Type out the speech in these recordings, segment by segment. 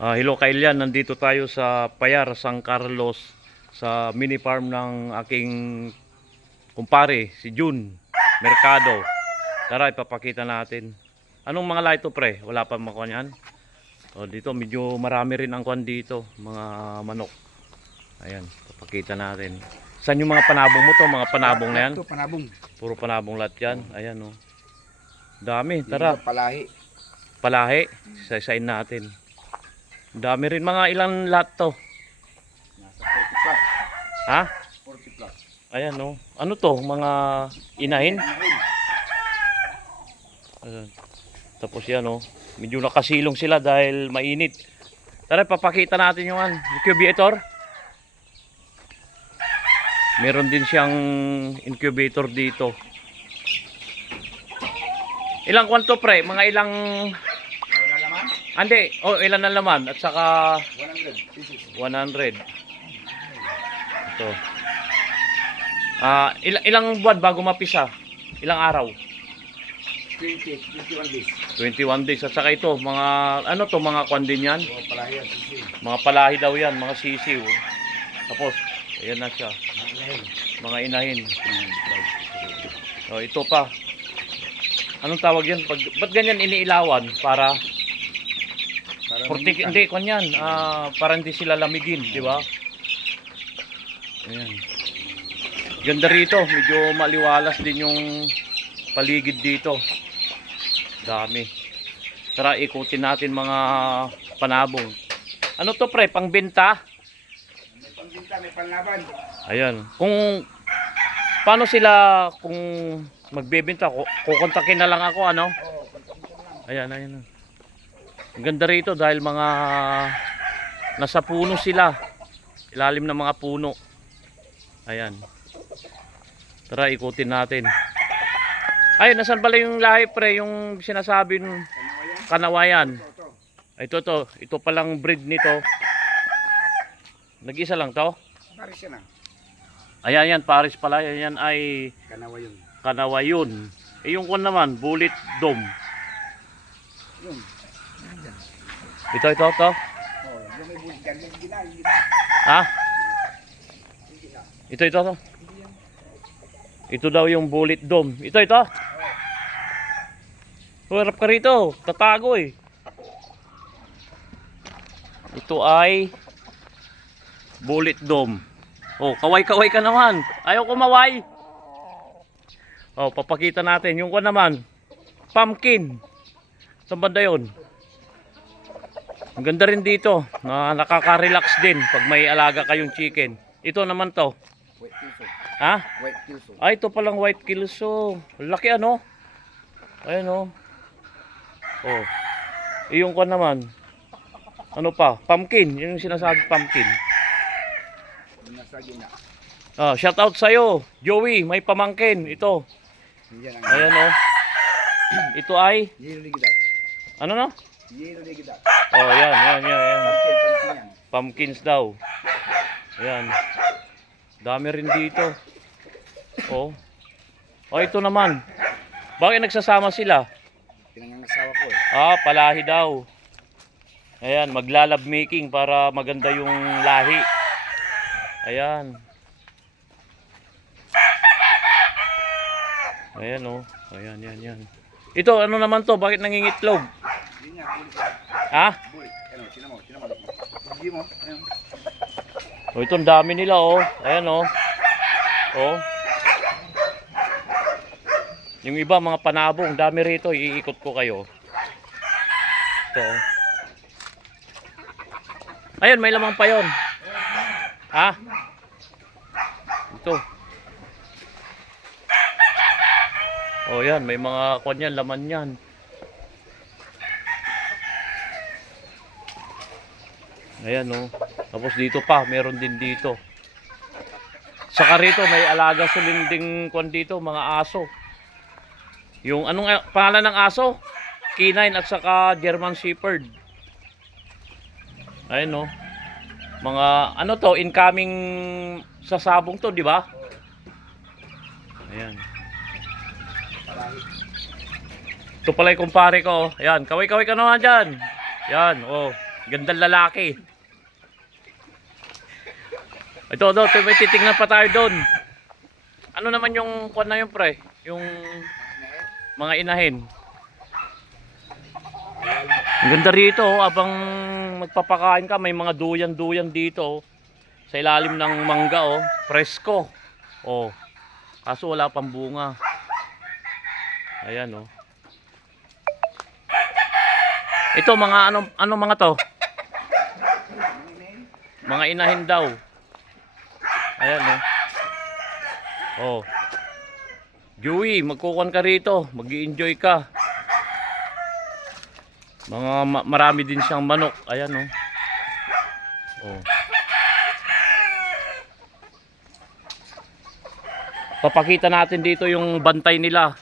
Ah, hello Kailian, nandito tayo sa Payar, San Carlos sa mini farm ng aking kumpare, si Jun Mercado. Tara, ipapakita natin. Anong mga lahi ito pre? Wala pa mga yan? O, dito medyo marami rin ang kwan dito, mga manok. Ayan, papakita natin. Saan yung mga panabong mo to? Mga panabong na yan? Ito, panabong. Puro panabong lahat yan. Ayan o. Dami, tara. Palahi. Palahi, sa-sign natin. Dami rin mga ilang lahat to. Nasa 40 plus. Ha? 40 plus. Ayan no. Ano to? Mga inahin? Ayan. Tapos yan no. Medyo nakasilong sila dahil mainit. Tara, papakita natin yung an. Incubator. Meron din siyang incubator dito. Ilang kwanto pre? Mga ilang... Andi, oh ilan na laman? At saka 100 pieces. 100. Ito. Ah, ilang, ilang buwan bago mapisa? Ilang araw? 20, 21 days. 21 days. At saka ito, mga, ano to, mga kwan din yan? O, palahi yan, sisi. Mga palahi daw yan, mga sisiw. Tapos, ayan na siya. Mga ilahin. Mga inahin. Oh, ito pa. Anong tawag yan? Pag, ba't ganyan iniilawan? Para, Para Portik, lumitan. hindi, kwan yan. Ah, para hindi sila lamigin, di ba? Ayan. Ganda rito. Medyo maliwalas din yung paligid dito. Dami. Tara, ikutin natin mga panabong. Ano to pre? Pangbenta? May pangbinta, may panlaban. Ayan. Kung paano sila kung magbebenta, ku- kukontakin na lang ako ano? Oo, pangbinta lang. Ayan, ayan. Ang ganda rito dahil mga nasa puno sila. Ilalim ng mga puno. Ayan. Tara, ikutin natin. Ay, nasan pala yung lahi pre, yung sinasabi ng Kanawayan. Ito, to. Ito palang breed nito. Nag-isa lang to. Paris yan ah. Ayan, yan, Paris pala. Yan ay Kanawayon. kanawayon. Eh, yung kwan naman, bullet dome. Yun. Ito, ito, ito. Ha? Ito, ito, ito. Ito daw yung bullet dome. Ito, ito. Huwarap ka rito. Tatago eh. Ito ay bullet dome. Oh, kaway-kaway ka naman. Ayaw kumaway. Oh, papakita natin. Yung ko naman, pumpkin. Saan banda yun? Ang ganda rin dito. Na nakaka-relax din pag may alaga kayong chicken. Ito naman to. White kilso. Ha? White kilso. Ay, ito palang white kilso. Laki ano? Ayun oh. Oh. Iyong ko naman. Ano pa? Pumpkin. Yun yung sinasabi pumpkin. Ah, shout out sa'yo. Joey, may pamangkin. Ito. Ayan oh. Ito ay, ano no? Oh, yan, yan, yan, yan. Pumpkins daw. Ayan. Dami rin dito. Oh. Oh, ito naman. Bakit nagsasama sila? Pinangangasawa ko eh. Ah, palahi daw. Ayan, maglalab making para maganda yung lahi. Ayan. Ayan oh. Ayan, yan, yan. Ito, ano naman to? Bakit nangingitlog? Ha? Ayun. Oh, ito ang dami nila oh. Ayan oh. Oh. Yung iba mga panabong, dami rito. Iikot ko kayo. Ito. oh. Ayun, may lamang pa yon. Ha? Ito. Oh, yan, may mga kwan yan, laman yan. Ayan oh. Tapos dito pa, meron din dito. Saka rito may alaga sulinding kwan dito, mga aso. Yung anong eh, pangalan ng aso? K9 at saka German Shepherd. Ayun oh. Mga ano to, incoming sa sabong to, di ba? Ayan. Ito pala yung kumpare ko. Ayan, kaway-kaway ka naman dyan. Yan, oh. Gandang lalaki. Ito, ito, ito, may titignan pa tayo doon. Ano naman yung kwan na yun, pre? Yung mga inahin. Ang ganda rito, oh, abang magpapakain ka, may mga duyan-duyan dito. oh. Sa ilalim ng mangga, oh. Presko. Oh. Kaso wala pang bunga. Ayan, oh. Ito, mga ano, ano mga to? Mga inahin daw. Ayan, oh. Oh. Joey, magkukuhan ka rito. mag enjoy ka. Mga ma- marami din siyang manok. Ayan, oh. Oh. Papakita natin dito yung bantay nila.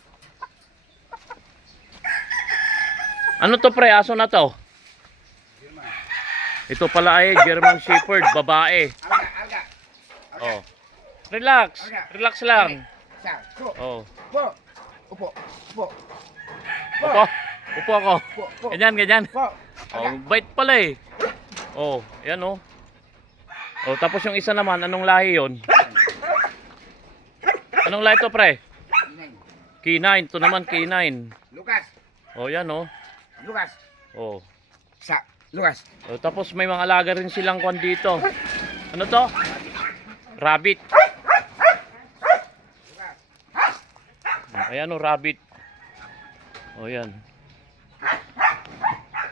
Ano to pre? Aso na to? Ito pala ay German Shepherd, babae. Oh. Relax. Relax lang. Oh. po. Upo, upo. Upo. Upo ako. Ganyan, ganyan. Po. Oh, bait pala eh. Oh, yan oh. Oh, tapos yung isa naman, anong lahi yon? Anong lahi to, pre? Ineng. K9, to naman K9. Lucas. Oh, yan oh. Lucas. Oh. Sa, Lucas. oh tapos may mga alaga rin silang kwan dito. Ano to? Rabbit. Ayan oh, rabbit. Oh, yan.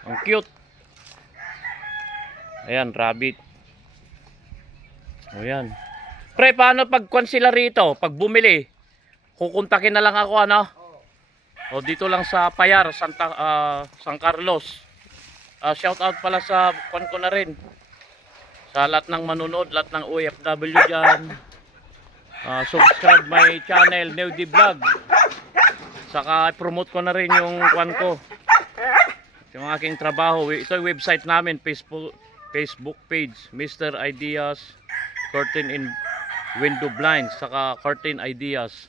Ang cute. Ayan, rabbit. O yan. Pre, paano pag kwan sila rito? Pag bumili, kukontakin na lang ako ano? O dito lang sa Payar, Santa, ah, San Carlos. Ah, shout out pala sa kwan ko na rin. Sa lahat ng manunood, lahat ng OFW dyan. Ah, subscribe my channel, Neudi Vlog. Saka promote ko na rin yung kwan ko. Yung aking trabaho. Ito yung website namin, Facebook, Facebook page, Mr. Ideas, Curtain in Window Blinds, saka Curtain Ideas.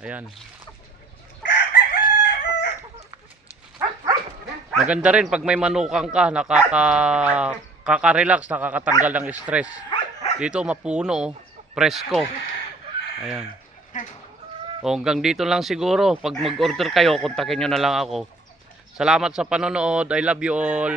Ayan. Maganda rin pag may manukang ka, nakaka kaka-relax, nakakatanggal ng stress. Dito mapuno, oh, presko. Ayan. O, hanggang dito lang siguro. Pag mag-order kayo, kontakin nyo na lang ako. Salamat sa panonood. I love you all.